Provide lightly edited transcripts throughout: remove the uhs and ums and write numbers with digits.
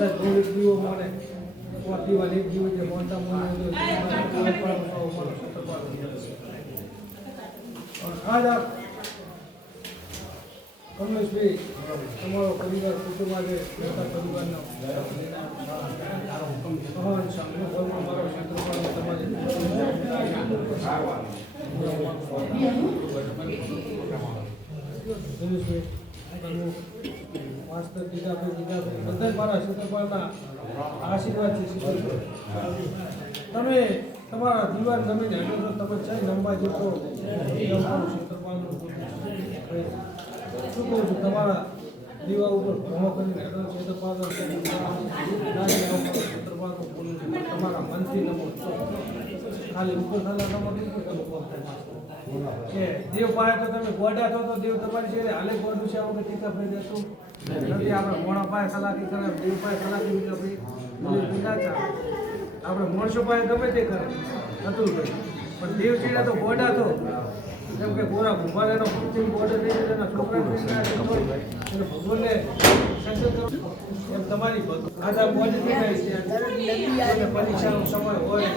કદાચ બહુ દીવો મને દીવા એક દીવો જે મોટા મોટા આજ આપ કમલેશભાઈ તમારો પરિવાર કુટુંબ આજે મોટા પરિવારનો મહાન સામનો કરવામાં મારો ક્ષેત્રપાલ માસ્ટર ગીતાભાઈ બધા મારા ક્ષેત્રપાલના આશીર્વાદ છે. તમે તમારા દીવાન જમીન હેઠળ તમે ચાઈ લંબા જેટલો ક્ષેત્રપાલનું શું કહું છું તમારા દીવા ઉપર ભ્રમો કરીને હેઠળ ક્ષેત્રપાલનું તમારા મનથી નમો ખાલી ઉપર ખાલા નમો કે દેવ પાસે તો તમે ગોડા છો તો દેવ તમારી છે હાલે ગોડું છે આપણે ટીકા ફરી જશું નથી. આપણે મોણા પાસે સલાહી કરે દેવ પાસે સલાહી બીજા ભાઈ આપણે માણસો પાસે ગમે તે કરે અતુલભાઈ પણ દેવ ચીડા તો ગોડા તો જેમ કે ગોરા ભગવાન પૃથ્વી ગોડે થઈ જાય એના છોકરા ભગવાનને સંકેત કરો એમ તમારી આધા ગોડી થઈ જાય છે પરીક્ષાનો સમય હોય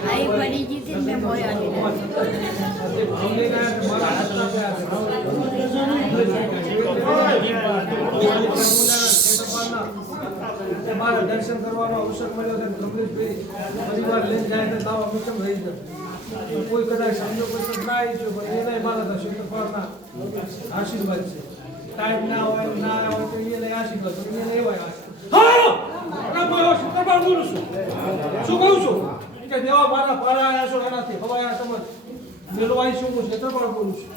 મારા દર્શન કરવાનો અવસર મળ્યો છે. કમલેશભાઈ પરિવાર લઈને જાય તો તાવ અમિચમ રહી જશે. કોઈ કદાચ સમજો પસંદ ના આવી છે પણ એને મારા ક્ષેત્રપાલના આશીર્વાદ છે. ટાઈમ ના હોય ના હોય તો એને આશીર્વાદ એને એવા ક્ષેત્રપાલ બોલું છું. શું કહું છું કે દેવા મારા પારા આવ્યા છો એનાથી હવાયા તમે મેળવાઈ છું. હું ક્ષેત્રપાલ બોલું છું.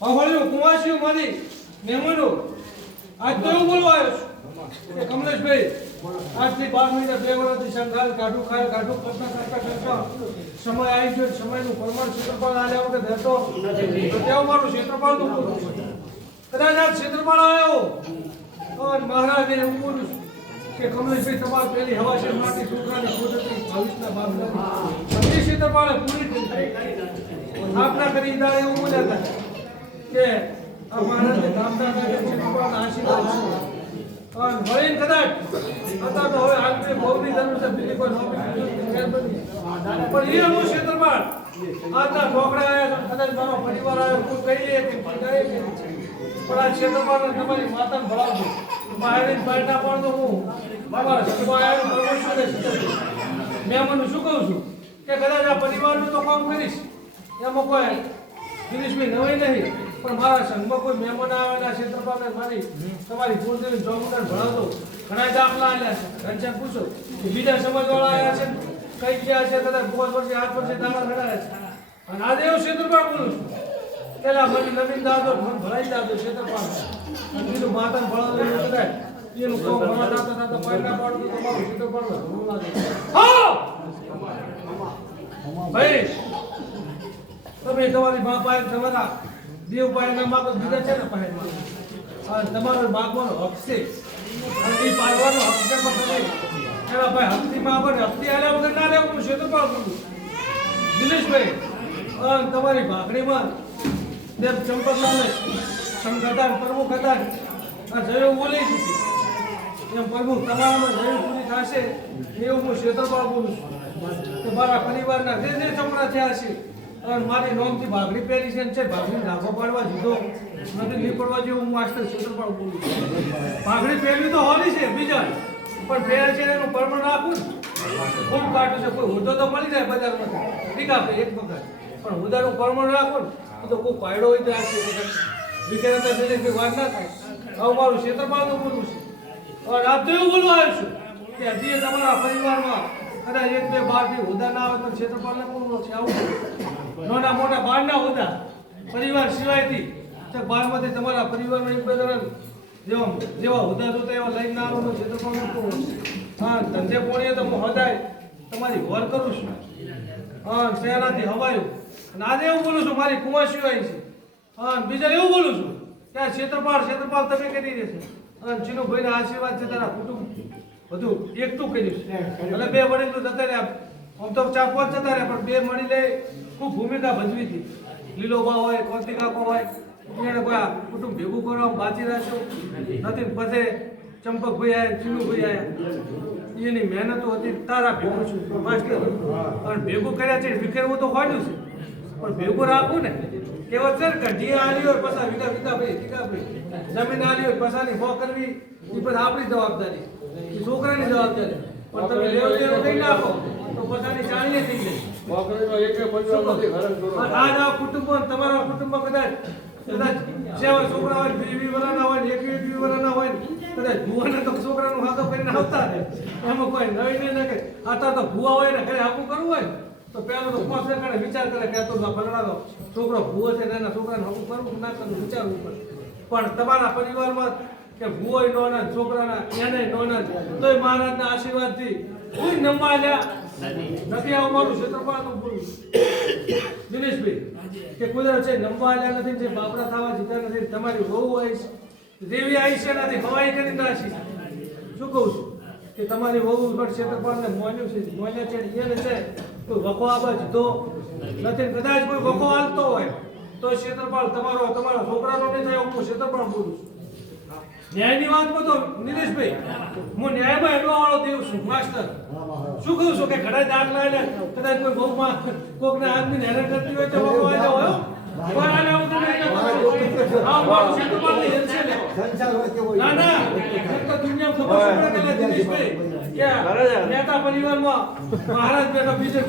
હવે કુંવાસીઓ મારી મહેમાનો આજ તો એવું બોલવા આવ્યો છું કે કમલેશભાઈ આજથી 12 મહિના 2 વર્ષથી સંઘાલ કાઢું કરતા સમય આવી ગયો. સમયનું પ્રમાણ ક્ષેત્રપાલ આવ્યા વખત રહેતો તેવું મારું ક્ષેત્રપાલનું કદાચ આ ક્ષેત્રપાલ આવ્યો અને મહારાજે એવું બોલું કે કમલેશભાઈ તમારે પેલી હવા છે માટી છોકરાની કુદરતી ભવિષ્યના બાબત ક્ષેત્રપાલે પૂરી કરી આપના કરી દાડે એવું બોલ્યા હતા કે આ મહારાજને ધામધા ક્ષેત્રપાલના આશીર્વાદ છે. અને વળીને કદાચ હતા તો હવે આગળ બહુની જરૂર છે બીજી કોઈ નોકરી પણ એ હું ક્ષેત્રપાલ આજના ઢોકળા આવ્યા કદાચ મારો પરિવાર આવ્યો કોઈ કહીએ કે પણ આ ક્ષેત્રપાલ તમારી માતાને ભણાવજો બહારની પાલટા પાડતો હું મારા સગવાળાનું પ્રમોશન મેં મને શું કહું છું કે કદાચ આ પરિવારનું તો કામ કરીશ એમાં કોઈ દિનેશભાઈ નવાઈ નહીં પણ મારા સંઘમાં કોઈ મહેમાન આવેલા ક્ષેત્રપાલને મારી તમારી પૂરતી જોગદાર ભણાવતો ઘણા દાખલા આવ્યા છે. ઘનશ્યામ પૂછો કે બીજા સમાજવાળા આવ્યા છે કઈ ગયા છે કદાચ 5 વર્ષે 8 વર્ષે દાણા ઘડાયા છે. અને આજે એવું ક્ષેત્રપાલ બોલું છું પેલા મને નવીન દાદો મને ભણાઈ દાદો ક્ષેત્રપાલ બીજું માતાને ભણાવવાનું કદાચ એનું કામ ભણાવતા થતા પાયના પાડતું તમારું ક્ષેત્રપાલ ભણવું લાગે. ભાઈ તમે તમારી મા પાસે તમારા દેવ પાયના માગો દીધા છે ને પાયમાં અને તમારો માગવાનો હક છે અને એ પાડવાનો હક છે પણ તમે એના ભાઈ હકથી માગો ને હકથી આલ્યા વગર ના લેવું હું ક્ષેત્રપાલ બોલું. દિનેશભાઈ અને તમારી ભાખડીમાં દેવ ચંપકલાલ સંગઠન પ્રમુખ હતા આ જયો બોલી છે એમ પ્રમુખ તમારામાં જયો પૂરી થશે એવું હું ક્ષેત્રપાલ બોલું છું કે મારા પરિવારના જે ચમડા થયા છે અને મારી નોમથી ભાગડી પહેરી છે ભાગડી ધાગો પાડવા દીધો નથી નીકળવા જેવું હું માસ્ટર ક્ષેત્રપાલ બોલું છું. ભાગડી પહેરવી તો હોલી છે બીજા પણ પહેરે છે એનું પરમણ રાખું ખૂબ કાઢું છે. કોઈ હોદ્દો તો મળી જાય બજારમાં ઠીક આપે એક વખત પણ હોદ્દાનું પરમણ રાખો ને તો કોઈ પાયડો હોય તો આ વિચારતા કોઈ વાત ના થાય. હવે મારું ક્ષેત્રપાલનું બોલવું છે અને આપ તો એવું બોલવા આવ્યો છું કે હજી તમારા પરિવારમાં કદાચ 1 2 12 હોદ્દા ના આવે તો ક્ષેત્રપાલને બોલવો છે. આવું નાના મોટા 12 હોદ્દા પરિવાર સિવાયથી બારમાંથી તમારા પરિવારમાં 1 2 જણા જેવા હોદ્દા જોતા એવા લઈને ના આવવાનું ક્ષેત્રપાલનું બોલવું છે. હા ધંધે પોણીએ તો હું હદાય તમારી વર કરું છું હા શહેરાથી હવાયું અને આજે એવું બોલું છું મારી કુંવાસીઓ આવી છે હા બીજા એવું બોલું છું કે આ ક્ષેત્રપાલ તમે કરી દેશે અને ચીનુભાઈના આશીર્વાદ છે તારા કુટુંબ બધું એકઠું કર્યું છે. એટલે 2 વડીલો જતા રહ્યા આમ તો 4 5 જતા રહ્યા પણ 2 મળી લે ખૂબ ભૂમિકા ભજવી હતી. લીલોબા હોય કોંતી કાકો હોય એને કોઈ કુટુંબ ભેગું કરવા બાજી રાખ્યો નથી. પછી ચંપકભાઈ આયા, ચીનુભાઈ આયા. એની મહેનતો હતી તારા ભેગું છું માસ્ટર. અને ભેગું કર્યા છે વિખેરવું તો ખોડ્યું છે, પણ ભેગું રાખવું ને કેવત છે ને કે ઢી આલી હોય પસા વીઘા ભાઈ જમીન આલી હોય પસાની ફો કરવી એ પણ આપણી જવાબદારી, એ છોકરાની જવાબદારી. પણ તમે લેવ દેવ કઈ નાખો તો પસાની ચાલીએ થઈ જાય. આજ આ કુટુંબ તમારા કુટુંબમાં કદાચ સેવા છોકરા હોય 20 વર્ષના હોય 21 વર્ષના હોય કદાચ ભુવાના તો છોકરાનું હાથો કરીને આવતા ને એમાં કોઈ નવી ને કે આતા તો ભુવા હોય ને ઘરે હાકું કરવું હોય તો પેલો તો પાંચ કરે વિચાર કરે કે આ તો ફલાણાનો છોકરો ભુવો છે ને એના છોકરાને હાકું કરવું ના કરવું વિચારવું પડે. પણ તમારા પરિવારમાં કે ભુવોય નોના છોકરાના એને નોના તોય મહારાજના આશીર્વાદથી કોઈ નમવા લ્યા નથી. આવું મારું ક્ષેત્રપાળનું બોલું દિનેશભાઈ કે કુદરત છે નમવા લ્યા નથી, જે બાપડા થવા જીતા નથી. તમારી વહુ હોય દેવી આવી છે નથી હવાઈ કરી નાખી. શું કહું છું કે તમારી વહુ પર ક્ષેત્રપાળને મોન્યું છે, મોન્યા છે એને છે કોઈ વખો આવા જીધો નથી. કદાચ કોઈ વખો હાલતો હોય તો ક્ષેત્રપાળ તમારા છોકરાનો નહીં થાય હું ક્ષેત્રપાળ બોલું છું. ન્યાયની વાતમાં તો નિલેશભાઈ હું ન્યાયમાં એટલો વાળો દેવ છું માસ્ટર. શું કહું છું કે ઘણા દાખલા એટલે કદાચ કોઈ બહુમાં કોકને આદમીને હેરાન કરતી હોય તો વખો આવ્યો હોય ના ના દુનિયા ખબર દિનેશભાઈ નેતા પરિવારમાં મહારાજ બેઠા બીજે